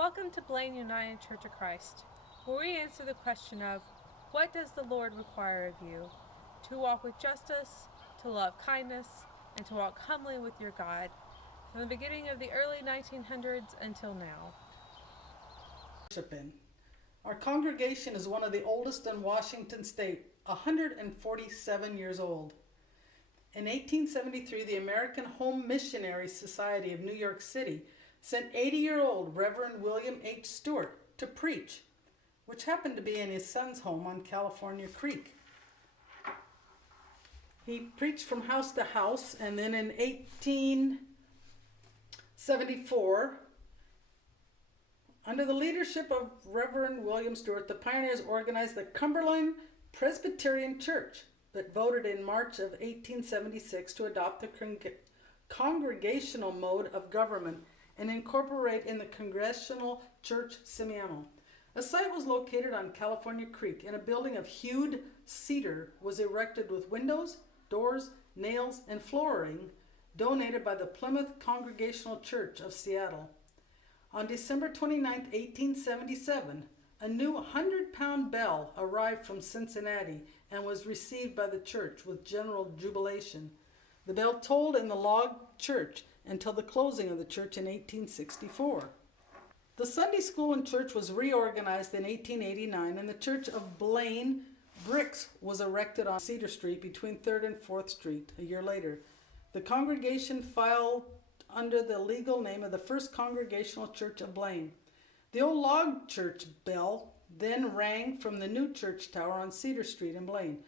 Welcome to Blaine United Church of Christ, where we answer the question of, what does the Lord require of you? To walk with justice, to love kindness, and to walk humbly with your God, from the beginning of the early 1900s until now. Our congregation is one of the oldest in Washington State, 147 years old. In 1873, the American Home Missionary Society of New York City sent 80-year-old Reverend William H. Stewart to preach, which happened to be in his son's home on California Creek. He preached from house to house, and then in 1874, under the leadership of Reverend William Stewart, the pioneers organized the Cumberland Presbyterian Church, but voted in March of 1876 to adopt the congregational mode of government and incorporate in the Congregational Church Semianal. A site was located on California Creek, and a building of hewed cedar was erected with windows, doors, nails, and flooring donated by the Plymouth Congregational Church of Seattle. On December 29, 1877, a new 100-pound bell arrived from Cincinnati and was received by the church with general jubilation. The bell tolled in the log church until the closing of the church in 1864. The Sunday school and church was reorganized in 1889, and the Church of Blaine Bricks was erected on Cedar Street between 3rd and 4th Street a year later. The congregation filed under the legal name of the First Congregational Church of Blaine. The old log church bell then rang from the new church tower on Cedar Street in Blaine.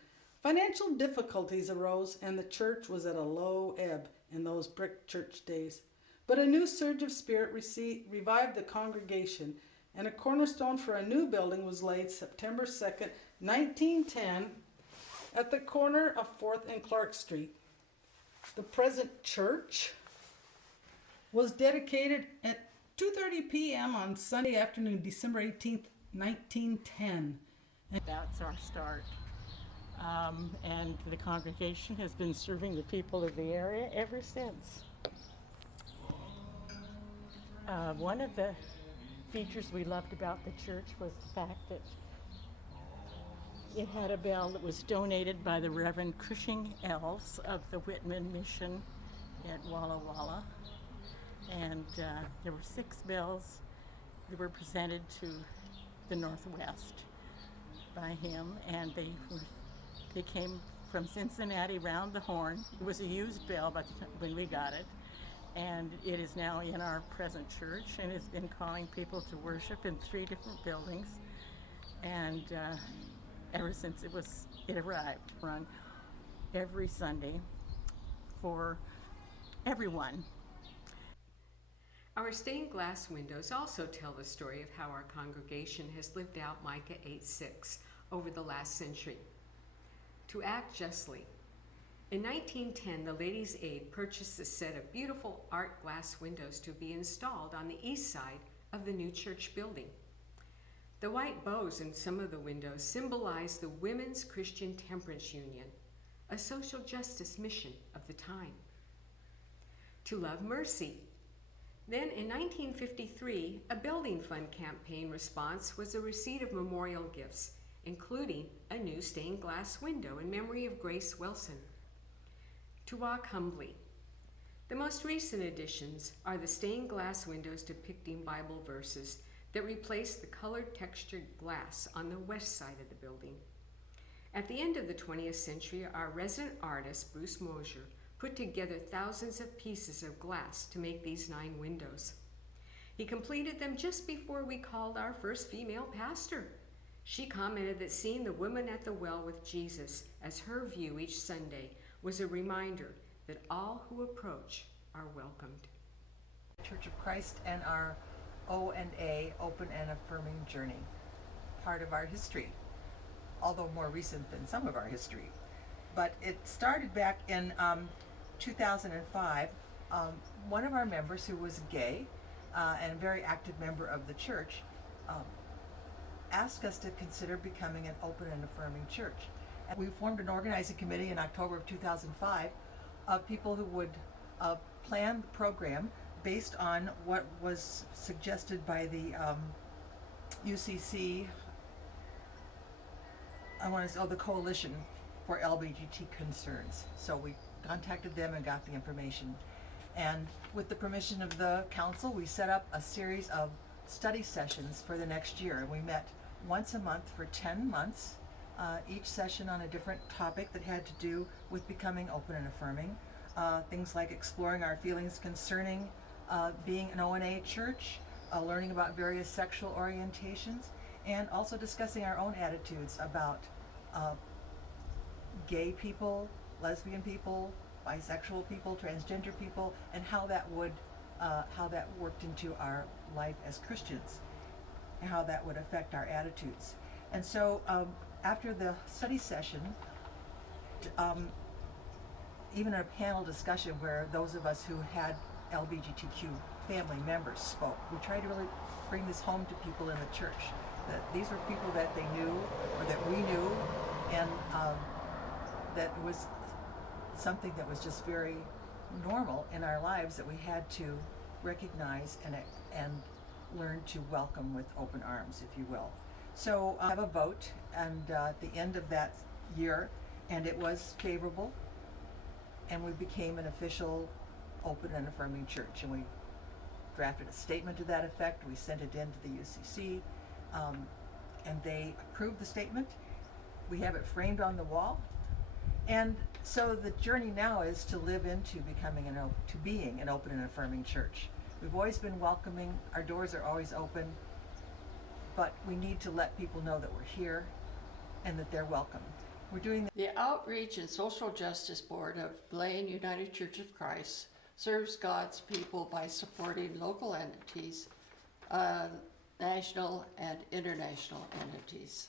Financial difficulties arose, and the church was at a low ebb in those brick church days. But a new surge of spirit revived the congregation, and a cornerstone for a new building was laid September 2nd, 1910, at the corner of 4th and Clark Street. The present church was dedicated at 2:30 p.m. on Sunday afternoon, December 18th, 1910. That's our start. And the congregation has been serving the people of the area ever since. One of the features we loved about the church was the fact that it had a bell that was donated by the Reverend Cushing Elves of the Whitman Mission at Walla Walla. And there were 6 bells that were presented to the Northwest by him, and they came from Cincinnati round the horn. It was a used bell by the time when we got it, and it is now in our present church, and it's been calling people to worship in 3 different buildings, and ever since it arrived, run every Sunday for everyone. Our stained glass windows also tell the story of how our congregation has lived out Micah 8:6 over the last century. To act justly. In 1910, the Ladies' Aid purchased a set of beautiful art glass windows to be installed on the east side of the new church building. The white bows in some of the windows symbolize the Women's Christian Temperance Union, a social justice mission of the time. To love mercy. Then in 1953, a building fund campaign response was the receipt of memorial gifts, including a new stained glass window in memory of Grace Wilson. To walk humbly. The most recent additions are the stained glass windows depicting Bible verses that replace the colored textured glass on the west side of the building. At the end of the 20th century, our resident artist, Bruce Mosier, put together thousands of pieces of glass to make these 9 windows. He completed them just before we called our first female pastor. She commented that seeing the woman at the well with Jesus as her view each Sunday was a reminder that all who approach are welcomed. Church of Christ and our O&A, Open and Affirming Journey, part of our history, although more recent than some of our history. But it started back in 2005. One of our members, who was gay and a very active member of the church, asked us to consider becoming an open and affirming church. And we formed an organizing committee in October of 2005 of people who would plan the program based on what was suggested by the UCC, the Coalition for LGBT Concerns. So we contacted them and got the information. And with the permission of the council, we set up a series of study sessions for the next year. And we met once a month for 10 months, each session on a different topic that had to do with becoming open and affirming. Things like exploring our feelings concerning being an ONA church, learning about various sexual orientations, and also discussing our own attitudes about gay people, lesbian people, bisexual people, transgender people, and how that worked into our life as Christians, and how that would affect our attitudes. And so after the study session, even a panel discussion where those of us who had LGBTQ family members spoke, we tried to really bring this home to people in the church, that these were people that they knew or that we knew, and that it was something that was just very normal in our lives that we had to recognize and learn to welcome with open arms, if you will. So have a vote, and at the end of that year, and it was favorable, and we became an official open and affirming church, and we drafted a statement to that effect. We sent it in to the UCC, and they approved the statement. We have it framed on the wall, and so the journey now is to live into being an open and affirming church. We've always been welcoming. Our doors are always open, but we need to let people know that we're here and that they're welcome. We're doing The Outreach and Social Justice Board of Blaine United Church of Christ serves God's people by supporting local entities, national and international entities.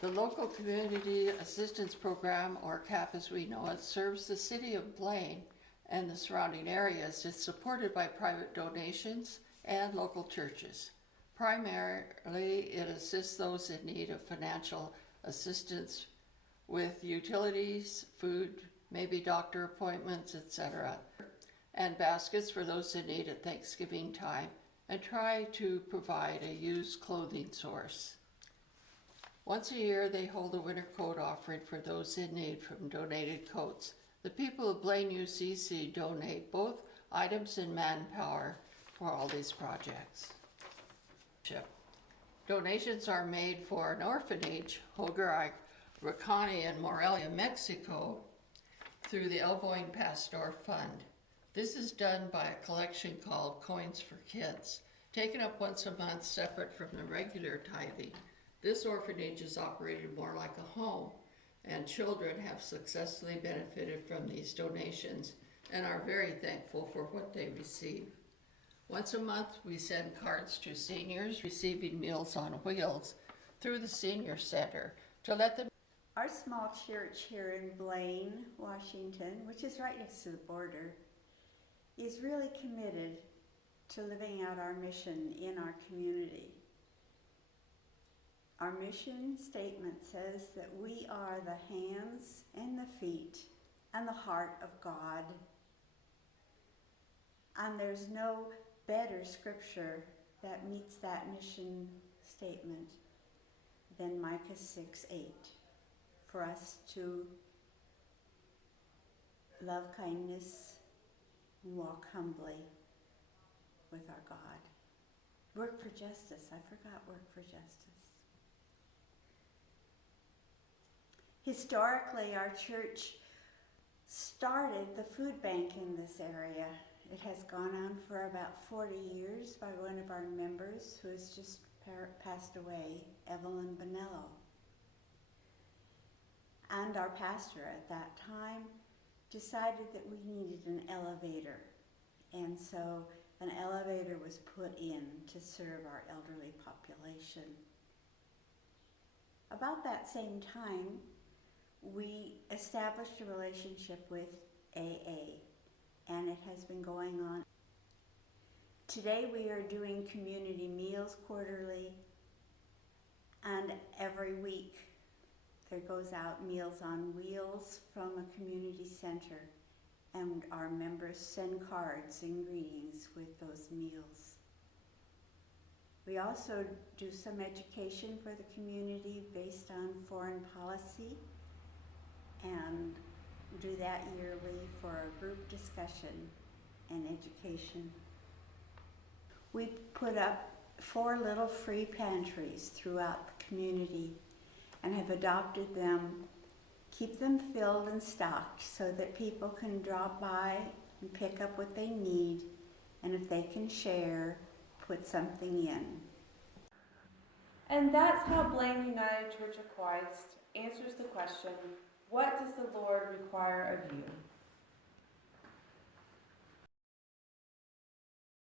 The Local Community Assistance Program, or CAP as we know it, serves the city of Blaine and the surrounding areas. It's supported by private donations and local churches. Primarily, it assists those in need of financial assistance with utilities, food, maybe doctor appointments, etc., and baskets for those in need at Thanksgiving time, and try to provide a used clothing source. Once a year, they hold a winter coat offering for those in need from donated coats. The people of Blaine UCC donate both items and manpower for all these projects. Donations are made for an orphanage, Hogar Racani in Morelia, Mexico, through the Elbowing Pastor Fund. This is done by a collection called Coins for Kids, taken up once a month separate from the regular tithing. This orphanage is operated more like a home, and children have successfully benefited from these donations and are very thankful for what they receive. Once a month, we send cards to seniors receiving Meals on Wheels through the Senior Center to let them. Our small church here in Blaine, Washington, which is right next to the border, is really committed to living out our mission in our community. Our mission statement says that we are the hands and the feet and the heart of God. And there's no better scripture that meets that mission statement than Micah 6:8, for us to love kindness and walk humbly with our God. Work for justice. I forgot work for justice. Historically, our church started the food bank in this area. It has gone on for about 40 years by one of our members who has just passed away, Evelyn Bonello. And our pastor at that time decided that we needed an elevator. And so an elevator was put in to serve our elderly population. About that same time, we established a relationship with AA, and it has been going on. Today we are doing community meals quarterly, and every week there goes out Meals on Wheels from a community center, and our members send cards and greetings with those meals. We also do some education for the community based on foreign policy and do that yearly for a group discussion and education. We put up 4 little free pantries throughout the community and have adopted them, keep them filled and stocked so that people can drop by and pick up what they need, and if they can share, put something in. And that's how Blaine United Church of Christ answers the question, what does the Lord require of you?